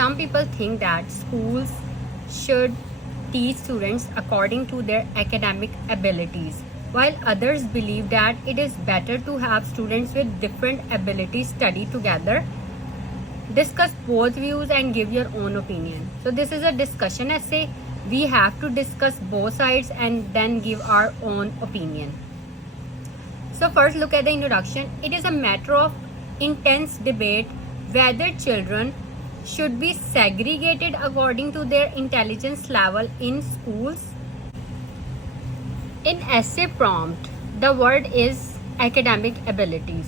some people think that schools should teach students according to their academic abilities, while others believe that it is better to have students with different abilities study together. Discuss both views and give your own opinion. So this is a discussion essay. We have to discuss both sides and then give our own opinion. So first, look at the introduction. It is a matter of intense debate whether children should be segregated according to their intelligence level in schools. In essay prompt, the word is academic abilities.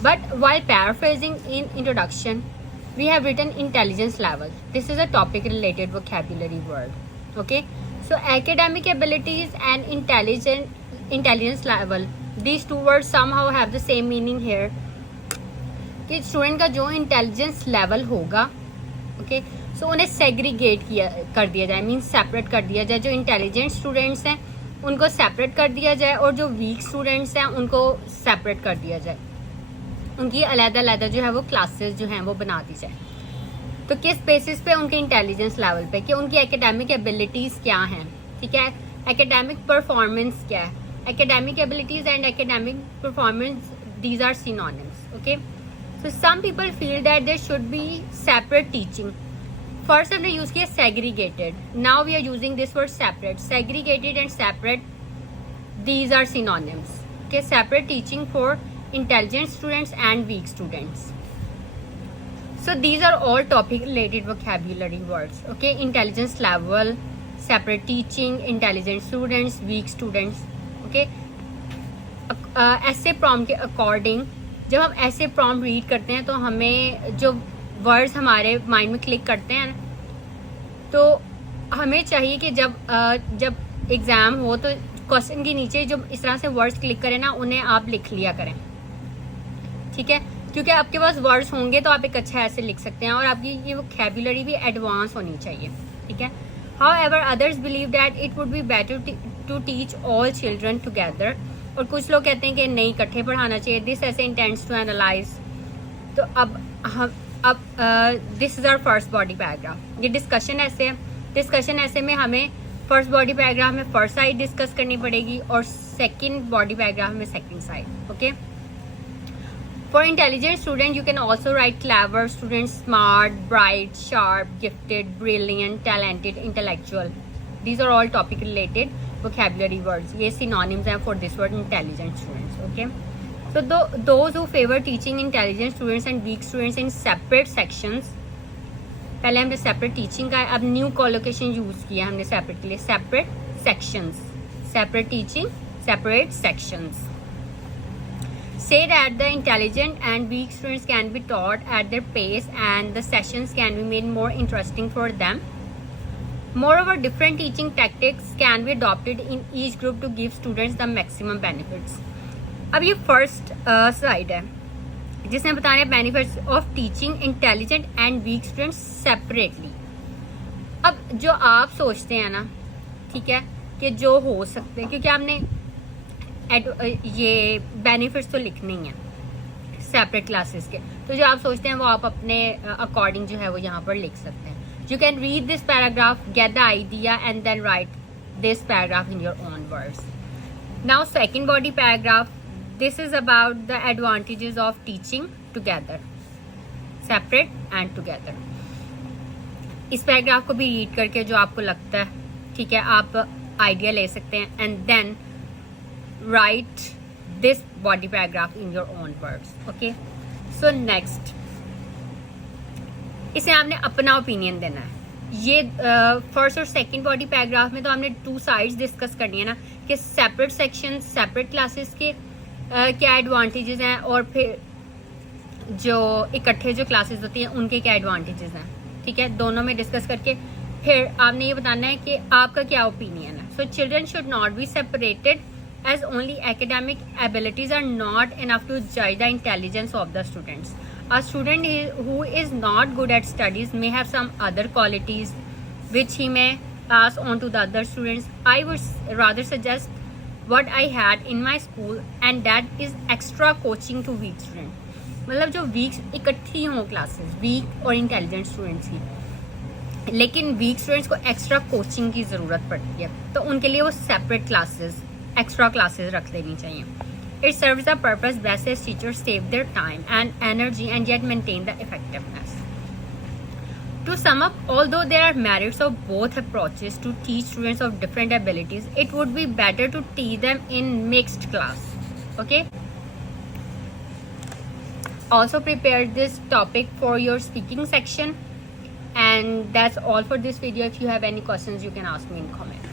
But while paraphrasing in introduction, we have written intelligence level. This is a topic related vocabulary word. Okay, so academic abilities and intelligence level, these two words somehow have the same meaning here. कि student का जो intelligence level होगा, okay, सो उन्हें segregate कर दिया जाए, means separate कर दिया जाए. जो इंटेलिजेंट स्टूडेंट्स हैं उनको सेपरेट कर दिया जाए और जो वीक स्टूडेंट्स हैं उनको सेपरेट कर दिया जाए. उनकी अलग-अलग जो है वो क्लासेस जो हैं वो बना दी जाए. तो किस बेसिस पे? उनके इंटेलिजेंस लेवल पे, कि उनकी एकेडमिक एबिलिटीज़ क्या हैं. ठीक है, एकेडमिक परफॉर्मेंस क्या है. Academic abilities and academic performance, these are synonyms. Okay, so some people feel that there should be separate teaching. First हमने यूज़ किया segregated, now we are using this word separate. Segregated and separate, these are synonyms. Okay, separate teaching for intelligent students and weak students. So these are all topic related vocabulary words. Okay, intelligence level, separate teaching, intelligent students, weak students. Okay, essay prompt के according, जब हम essay prompt read करते हैं तो हमें जो words हमारे mind में click करते हैं, तो हमें चाहिए कि जब एग्ज़ाम हो तो क्वेश्चन के नीचे जो इस तरह से वर्ड्स क्लिक करें ना, उन्हें आप लिख लिया करें. ठीक है, क्योंकि आपके पास वर्ड्स होंगे तो आप एक अच्छा ऐसे लिख सकते हैं और आपकी ये वोकैबुलरी भी एडवांस होनी चाहिए. ठीक है, however others believe that it would be better to teach all children together. और कुछ लोग कहते हैं कि नहीं, इकट्ठे पढ़ाना चाहिए. दिस ऐसे इंटेंट्स टू एनालाइज. तो अब this is our first body paragraph. ये डिस्कशन ऐसे है. डिस्कशन ऐसे में हमें फर्स्ट बॉडी पैराग्राफ में फर्स्ट साइड डिस्कस करनी पड़ेगी और सेकेंड बॉडी पैराग्राफ में second side. Okay, for intelligent student you can also write clever student, smart, bright, sharp, gifted, brilliant, talented, intellectual. These are all topic related vocabulary words. ये synonyms हैं for this word intelligent students. Okay, so those who favor teaching intelligent students and weak students in separate sections, पहले हमने separate teaching का, अब new collocation use किया हमने separate के लिए. separate sections, separate teaching, separate sections. Say that the intelligent and weak students can be taught at their pace and the sessions can be made more interesting for them. Moreover, different teaching tactics can be adopted in each group to give students the maximum benefits. अब ये first slide है जिसने बताया benefits of teaching intelligent and weak students separately. अब जो आप सोचते हैं ना, ठीक है, कि जो हो सकते हैं, क्योंकि आपने ये बेनिफिट्स तो लिखने ही हैं सेपरेट क्लासेस के, तो जो आप सोचते हैं वो आप अपने अकॉर्डिंग जो है वो यहाँ पर लिख सकते हैं. You can read this paragraph, get the idea and then write this paragraph in your own words. Now second body paragraph, this is about the advantages of teaching together, separate and together. इस paragraph को भी read करके जो आपको लगता है, ठीक है, आप आइडिया ले सकते हैं and then write this body paragraph in your own words. Okay, so next, इसे आपने अपना ओपिनियन देना है. ये फर्स्ट और सेकंड बॉडी पैराग्राफ में तो हमने टू साइड्स डिस्कस करनी है ना, कि सेपरेट सेक्शन, सेपरेट क्लासेस के क्या एडवांटेजेस हैं और फिर जो इकट्ठे जो क्लासेस होती हैं उनके क्या एडवांटेजेस हैं. ठीक है, दोनों में डिस्कस करके फिर आपने ये बताना है कि आपका क्या ओपिनियन है. So children should not be separated as only academic abilities are not enough to judge the intelligence of the students. A student who is not good at studies may have some other qualities which he may pass on to the other students. I would rather suggest what I had in my school, and that is extra coaching to weak students. मतलब जो week इकट्ठी हों classes, week और intelligent students की, लेकिन week students को extra coaching की ज़रूरत पड़ती है, तो उनके लिए वो सेपरेट क्लासेस, एक्स्ट्रा क्लासेस रख लेनी चाहिए. It serves the purpose best as teachers save their time and energy and yet maintain the effectiveness. To sum up, although there are merits of both approaches to teach students of different abilities, it would be better to teach them in mixed class. Okay? Also prepare this topic for your speaking section. And that's all for this video. If you have any questions, you can ask me in comment.